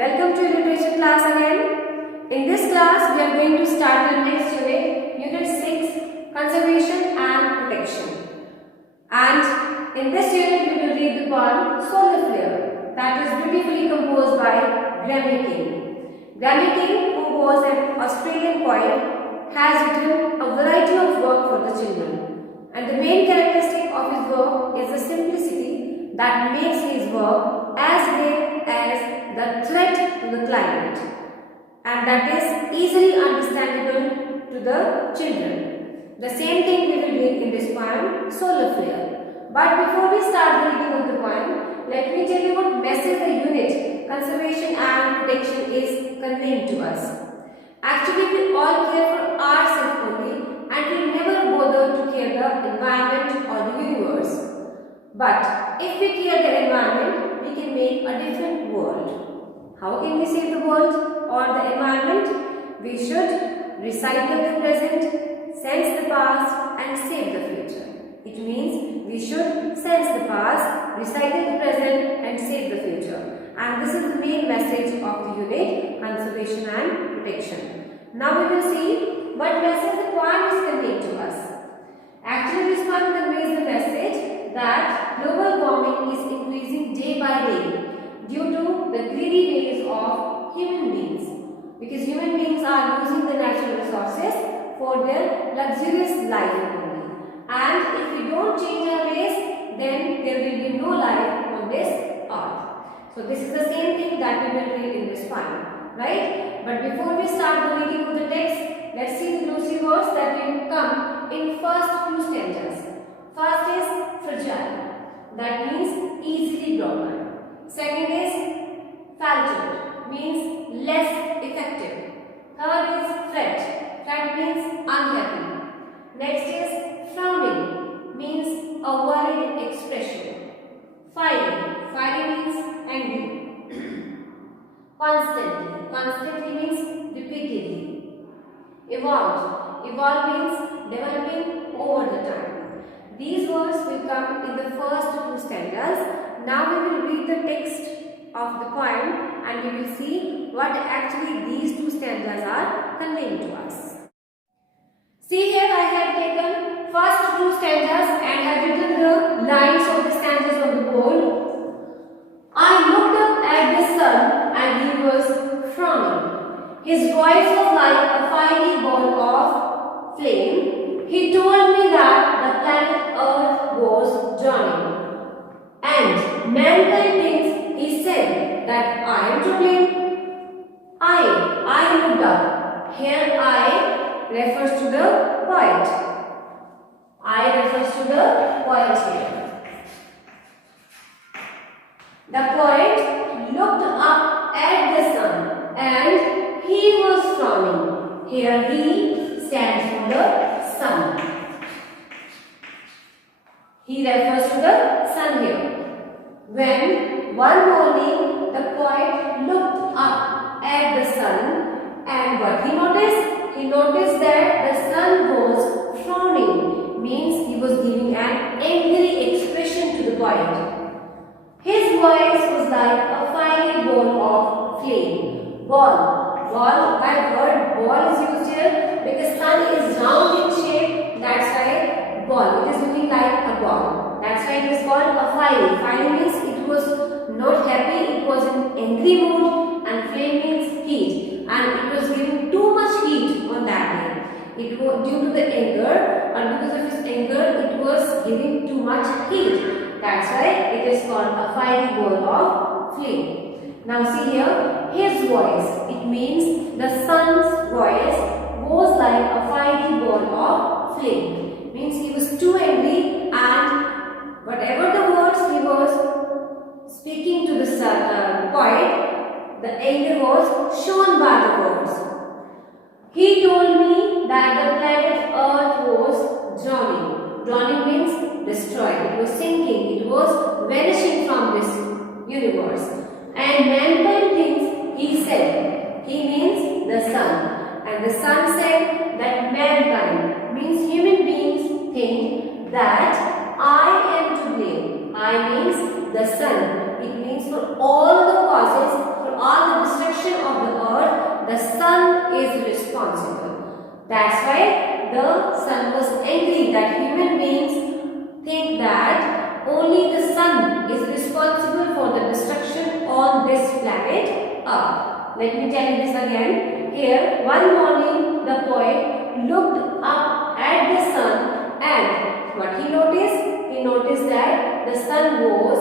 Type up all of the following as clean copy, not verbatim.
welcome to literature class again. In this class, we are going to start the next unit, Unit 6, Conservation and Protection. And in this unit, we will read the poem Solar Flare, that is beautifully composed by Graeme King. Graeme King, who was an Australian poet, has written a variety of work for the children. And the main characteristic of his work is the simplicity that makes his work as great as the threat to the climate, and that is easily understandable to the children. The same thing we will read in this poem, Solar Flare. But before we start the reading of the poem, let me tell you what message the unit Conservation and Protection is conveying to us. Actually, we all care for ourselves only and we never bother to care the environment or the universe. But if we care the environment, we can make a different world. How can we save the world or the environment? We should recycle the present, sense the past and save the future. It means we should sense the past, recycle the present and save the future. And this is the main message of the unit, Conservation and Protection. Now we will see what message the poem is conveying to us. Actually, this poem conveys the message that global warming is increasing day by day due to the greedy ways of human beings. Because human beings are using the natural resources for their luxurious life only. And if we don't change our ways, then there will be no life on this earth. So this is the same thing that we will read in this poem, right? But before we start the reading of the text, let's see the glossy words that will come in first few stanzas. First is fragile, that means easily broken. Second is faltered, means less effective. Third is fret, that means unhappy. Next is frowning, means a worried expression. Fiery means angry. Constantly means repeatedly. Evolved means developing over the time. These words will come in the first two stanzas. Now we will read the text of the poem and we will see what actually these two stanzas are conveying to us. See here, I have taken first two stanzas and have written the lines of the stanzas on the board. I looked up at the sun and he was frowning. His voice was like a fiery ball of flame. He told me that the planet Earth was drowning. And mankind thinks, he said, that I am to blame. I looked up. Here I refers to the poet. I refers to the poet here. The poet looked up at the sun and he was frowning. Here he stands for the sun. He refers to the sun here. When one morning the poet looked up at the sun and what he noticed? He noticed that the sun was frowning, means he was giving an angry expression to the poet. His voice was like a fiery ball of flame. That word ball is used here because sun is round in shape, that's why ball. It is looking like a ball. That's why it is called a fiery. Fiery means it was not happy, it was in angry mood, and flame means heat. And it was giving too much heat on that day. It was due to the anger, and because of his anger, it was giving too much heat. That's why it is called a fiery ball of flame. Now see here, his voice. It means the sun's voice was like a fiery ball of flame. Means he was too angry and whatever the words he was speaking to the poet, the anger was shown by the words. He told me that the planet Earth was drowning. Drowning means destroyed. It was sinking. It was vanishing from this universe. And mankind thinks, he said, he means the sun. And the sun said that mankind means human beings think that I am to blame. I means the sun. It means for all the causes, for all the sun was angry that human beings think that only the sun is responsible for the destruction on this planet Earth. Let me tell you this again. Here, one morning the poet looked up at the sun and what he noticed? He noticed that the sun was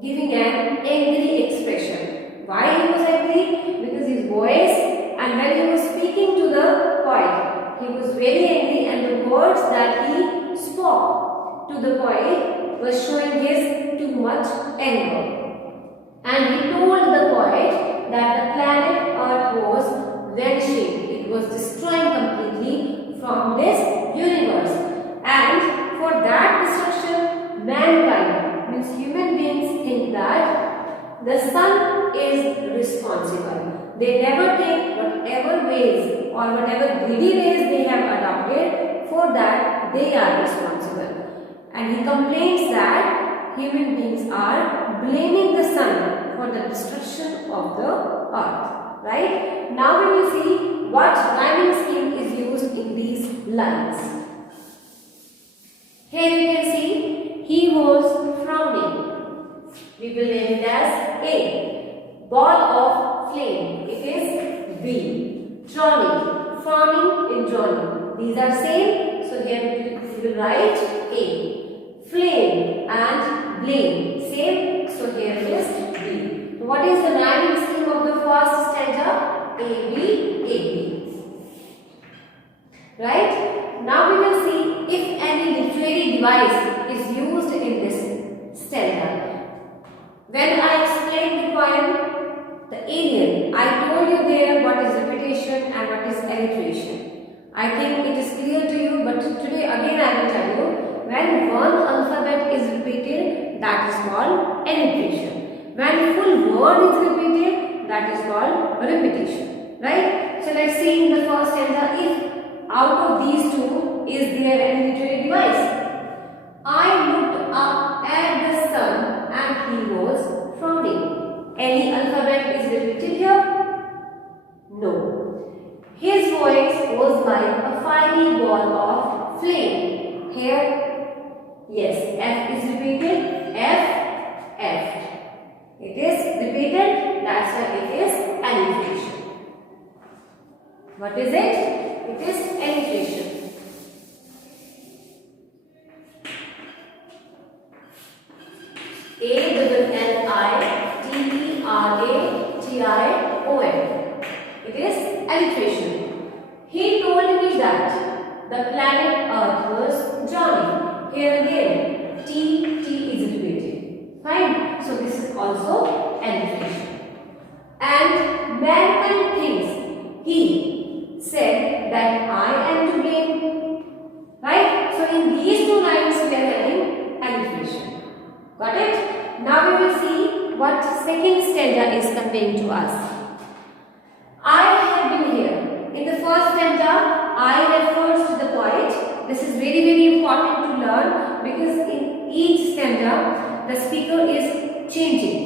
giving an angry expression. Why he was angry? Because his voice, and when he was speaking to the poet, he was very angry, and the words that he spoke to the poet was showing his too much anger. And he told the poet that the planet Earth was vanishing. It was destroying completely from this universe. And for that destruction, mankind, means human beings, think that the sun is responsible. They never take whatever ways or whatever greedy ways they have adopted, for that they are responsible. And he complains that human beings are blaming the sun for the destruction of the earth. Right? Now we will see what rhyming scheme is used in these lines. Here you can see he was frowning. We will name it as A. Ball of flame. It is B. Drowning. Frowning in drowning. These are same. So here we will write A. Flame and blame. Same. So here is B. So what is the rhyming scheme of the first stanza? A, B, A, B. Right? Now we will see if any literary device is used in this stanza. When I explained the poem, The Alien, I told you there what is repetition and what is alliteration. I think it is clear to you, but today again I will tell you, when one alphabet is repeated, that is called alliteration. When full word is repeated, that is called repetition. Right? So let's see in the first stanza, if out of these two, is there any literary device? I looked up at the sun and he was frowning. Any alphabet is repeated here? No. His voice was like a fiery ball of flame. Here, yes, F is repeated. F, F. It is repeated, that's why it is alliteration. What is it? It is alliteration. A-L-L-I-T-E-R-A-T-I-O-N. It is alliteration. He told me that the planet Earth was drowning. Here again, T is repeated. Fine. So this is also alliteration. And mankind thinks, he said that I am to blame. Right? So in these two lines we are having alliteration. Got it? Now we will see what second stanza is conveying to us. I have been here. In the first stanza, I refers to the poet. This is very, very important to learn, because in each stanza the speaker is changing.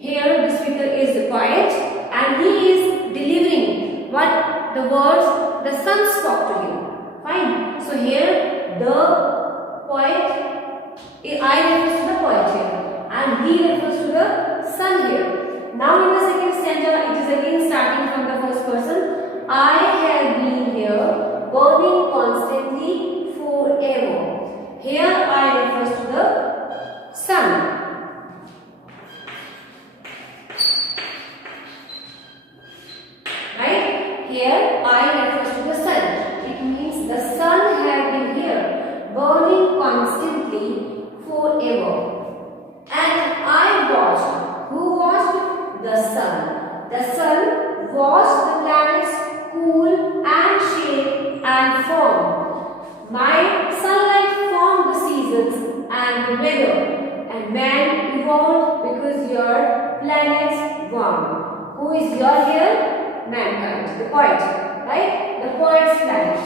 Here the speaker is the poet and he is delivering what the words the sun spoke to him. Fine. So here the poet, I refers to the poet here and he refers to the sun here. Now in the second stanza it is again starting from the first person. I have been here burning constantly forever. Here I refers to the sun. Right? Here I refers to the sun. It means the sun had been here burning constantly forever. And I watched. Who watched? The sun. The sun watched the planets cool and shape and form. My sunlight formed the seasons and the weather. And man evolved because your planets warm. Who is your here? Mankind. The poet. Right? The poet's planet.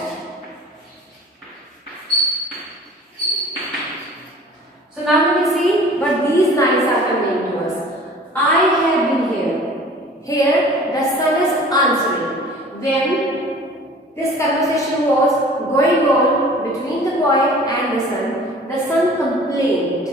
So now we will see what these lines are conveying to us. I have been here. Here the sun is answering. When this conversation was going on between the poet and the sun complained.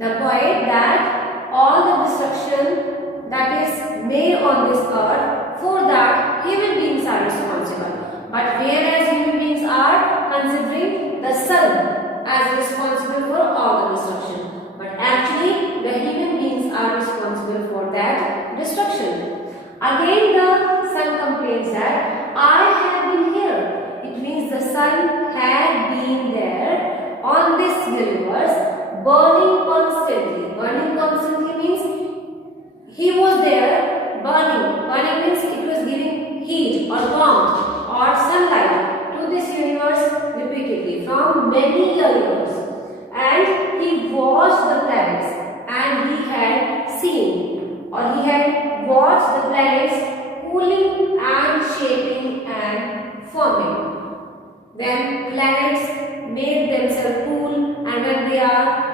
The poet that all the destruction that is made on this earth, for that human beings are responsible. But whereas human beings are considering the sun as responsible for all the destruction, but actually the human beings are responsible for that destruction. Again the sun complains that I have been here. It means the sun had been there on this universe, burning constantly. Burning constantly means he was there burning. Burning means it was giving heat or warmth or sunlight to this universe repeatedly from many years. And he watched the planets and he had seen or he had watched the planets cooling and shaping and forming. When planets made themselves cool and when they are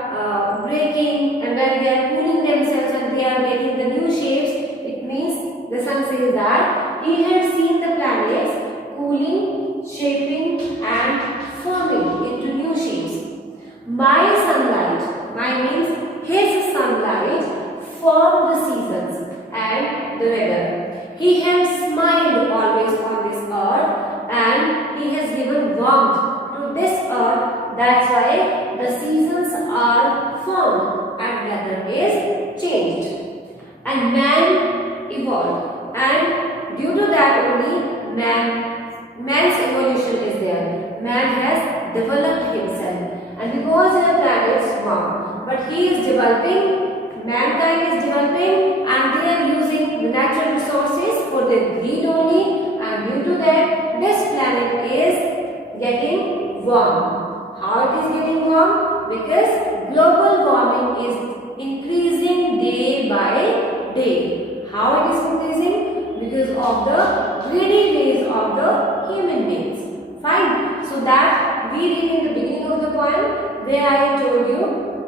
breaking and when they are cooling themselves and they are making the new shapes, it means the sun says that he had seen the planets cooling, shaping and forming into new shapes. My sunlight, my means his sunlight, formed the seasons and the weather. He has smiled always on this earth and he has given warmth to this earth. That's why the seasons are formed and weather is changed. And man evolved, and due to that only man's evolution is there. Man has developed himself. And because the planet is warm, but he is developing, mankind is developing and they are using the natural resources for their greed only, and due to that this planet is getting warm. How it is getting warm? Because global warming is increasing day by day. How it is increasing? Because of the greedy ways of the human beings. Fine. So that we read in the beginning of the poem where I told you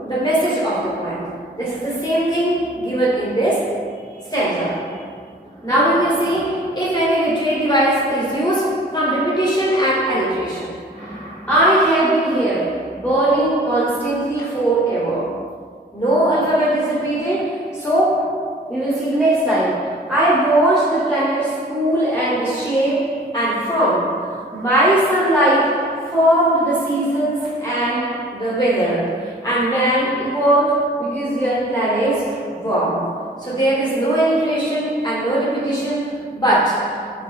the message of the poem. This is the same thing given in this stanza. Now we will see if any literary device is used from repetition and alliteration. I have been here, burning constantly forever. No alphabet is repeated, so we will see the next line. I watched the planets cool and shape and form. My sunlight formed the seasons and the weather, and man evolved because your planets warm. So there is no alliteration and no repetition, but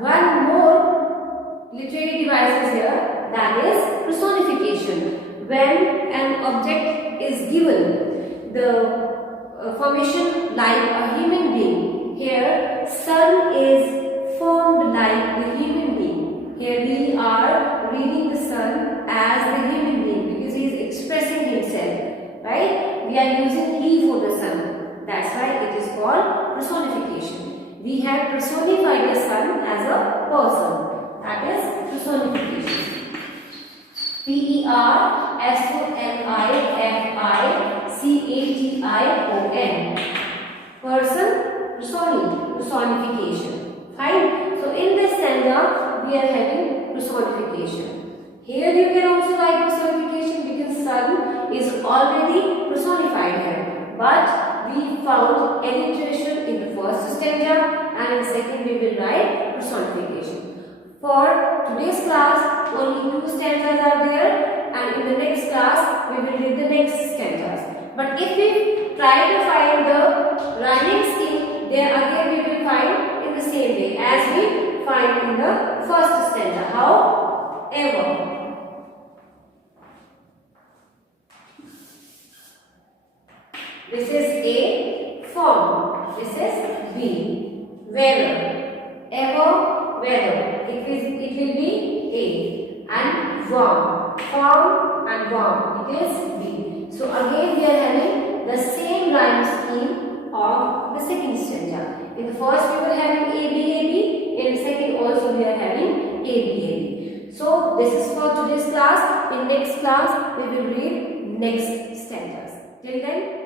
one more literary device is here, that is personification. When an object is given the formation like a human being, here sun is formed like the human being. Here we are reading the sun as the human being because he is expressing himself, right? We are using he for the sun. That's why it is called personification. We have personified the sun as a person. That is personification. Personification. Person, personification. Fine. So in this stanza, we are having personification. Here you can also write personification because sun is already personified here. But we found alliteration in the first stanza and in second we will write personification. For today's class, only 2 stanzas are there, and in the next class we will read the next stanzas. But if we try to find the rhyming scheme, then again we will find in the same way as we find in the first stanza. How? Ever. This is A, form. This is B, weather. Ever, weather. It will be A. And warm. Form and warm. It is B. So again we are having the same rhyme scheme of the second stanza. In the first we were having A, B, A, B. In the second also we are having A, B, A, B. So this is for today's class. In next class we will read next stanzas. Till then,